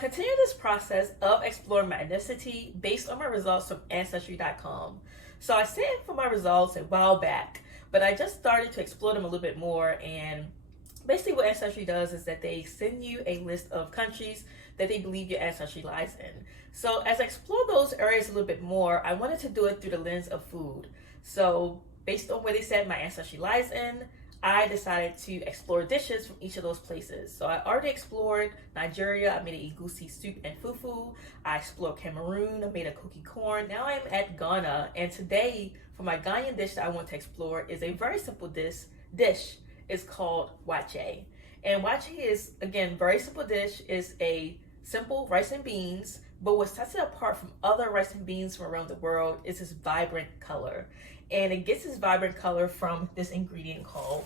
continue this process of exploring my ethnicity based on my results from ancestry.com. So I sent in for my results a while back, but I just started to explore them a little bit more. And basically what Ancestry does is that they send you a list of countries that they believe your ancestry lies in. So as I explore those areas a little bit more, I wanted to do it through the lens of food. So based on where they said my ancestry lies in, I decided to explore dishes from each of those places. So I already explored Nigeria. I made an egusi soup and fufu. I explored Cameroon. I made a cookie corn. Now I'm at Ghana, and today for my Ghanaian dish that I want to explore is a very simple dish. It's called waakye. And waakye is, again, very simple dish. It's a simple rice and beans, but what sets it apart from other rice and beans from around the world is its vibrant color. And it gets its vibrant color from this ingredient called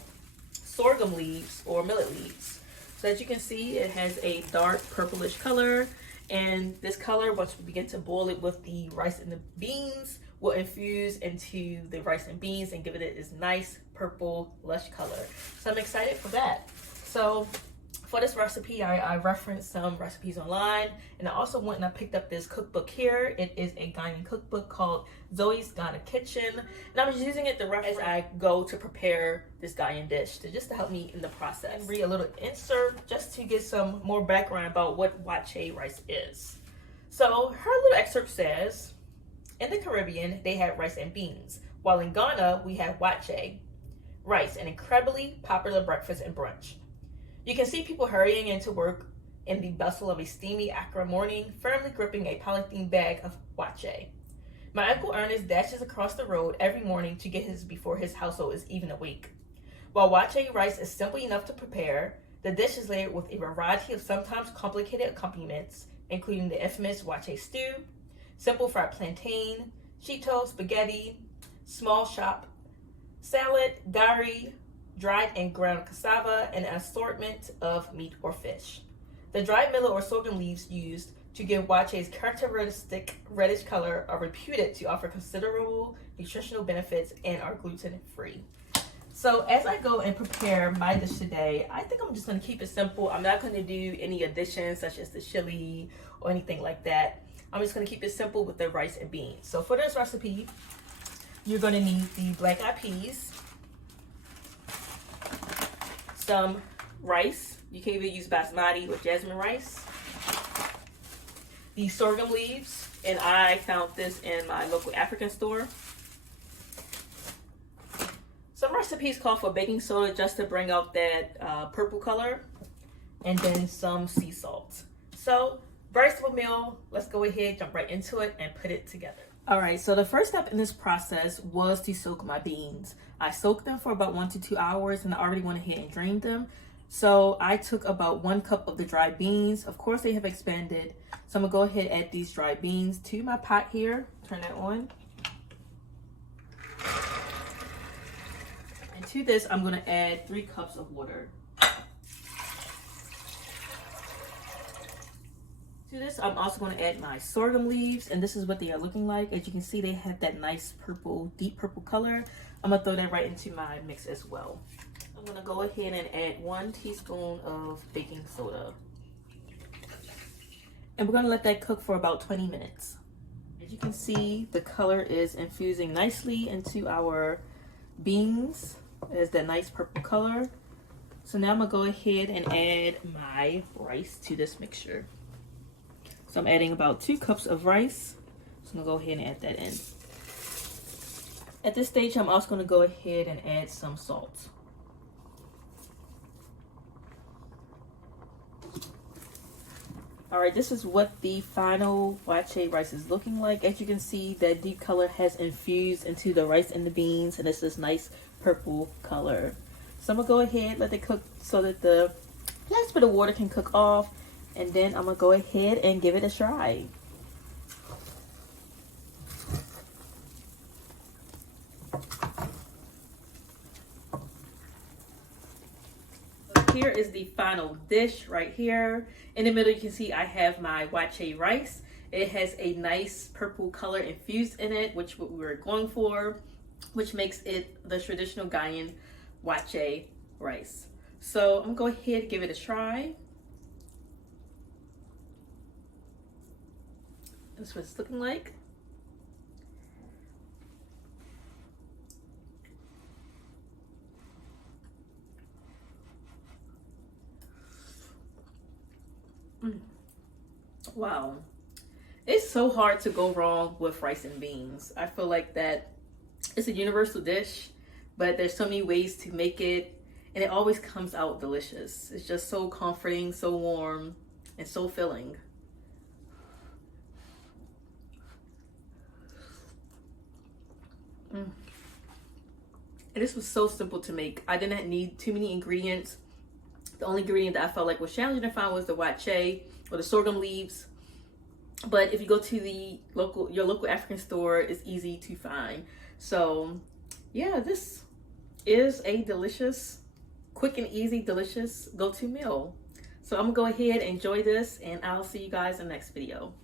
sorghum leaves or millet leaves. So as you can see, it has a dark purplish color, and this color, once we begin to boil it with the rice and the beans, will infuse into the rice and beans and give it this nice purple lush color. So I'm excited for that. So for this recipe, I referenced some recipes online, and I also went and I picked up this cookbook here. It is a Ghanaian cookbook called Zoe's Ghana Kitchen, and I'm just using it to reference as I go to prepare this Ghanaian dish, just to help me in the process. Read a little insert just to get some more background about what waakye rice is. So her little excerpt says, in the Caribbean, they have rice and beans, while in Ghana, we have waakye rice, an incredibly popular breakfast and brunch. You can see people hurrying into work in the bustle of a steamy Accra morning, firmly gripping a polythene bag of waakye. My Uncle Ernest dashes across the road every morning to get his before his household is even awake. While waakye rice is simple enough to prepare, the dish is layered with a variety of sometimes complicated accompaniments, including the infamous waakye stew, simple fried plantain, shito, spaghetti, small shop salad, gari, dried and ground cassava, and an assortment of meat or fish. The dried millet or sorghum leaves used to give waakye's characteristic reddish color are reputed to offer considerable nutritional benefits and are gluten-free. So as I go and prepare my dish today, I think I'm just going to keep it simple. I'm not going to do any additions such as the chili or anything like that. I'm just going to keep it simple with the rice and beans. So for this recipe, you're going to need the black eyed peas, some rice. You can either use basmati or jasmine rice. The sorghum leaves, and I found this in my local African store. Some recipes call for baking soda just to bring out that purple color, and then some sea salt. So very simple meal. Let's go ahead, jump right into it, and put it together. All right, so the first step in this process was to soak my beans. I soaked them for about 1 to 2 hours, and I already went ahead and drained them. So I took about 1 cup of the dried beans. Of course, they have expanded. So I'm gonna go ahead and add these dried beans to my pot here. Turn that on. And to this, I'm gonna add 3 cups of water. To this, I'm also going to add my sorghum leaves, and this is what they are looking like. As you can see, they have that nice purple, deep purple color. I'm going to throw that right into my mix as well. I'm going to go ahead and add 1 teaspoon of baking soda. And we're going to let that cook for about 20 minutes. As you can see, the color is infusing nicely into our beans. There's that nice purple color. So now I'm going to go ahead and add my rice to this mixture. So I'm adding about 2 cups of rice. So I'm gonna go ahead and add that in. At this stage, I'm also gonna go ahead and add some salt. All right, this is what the final waakye rice is looking like. As you can see, that deep color has infused into the rice and the beans, and it's this nice purple color. So I'm gonna go ahead, let it cook so that the last bit of water can cook off. And then I'm going to go ahead and give it a try. Here is the final dish right here. In the middle, you can see I have my waakye rice. It has a nice purple color infused in it, which what we were going for, which makes it the traditional Ghanaian waakye rice. So I'm going to go ahead and give it a try. That's what it's looking like. Wow. It's so hard to go wrong with rice and beans. I feel like that it's a universal dish, but there's so many ways to make it, and it always comes out delicious. It's just so comforting, so warm, and so filling. And this was so simple to make. I didn't need too many ingredients. The only ingredient that I felt like was challenging to find was the waakye or the sorghum leaves. But if you go to your local African store, it's easy to find. So yeah, this is a delicious, quick and easy, delicious go-to meal. So I'm gonna go ahead and enjoy this, and I'll see you guys in the next video.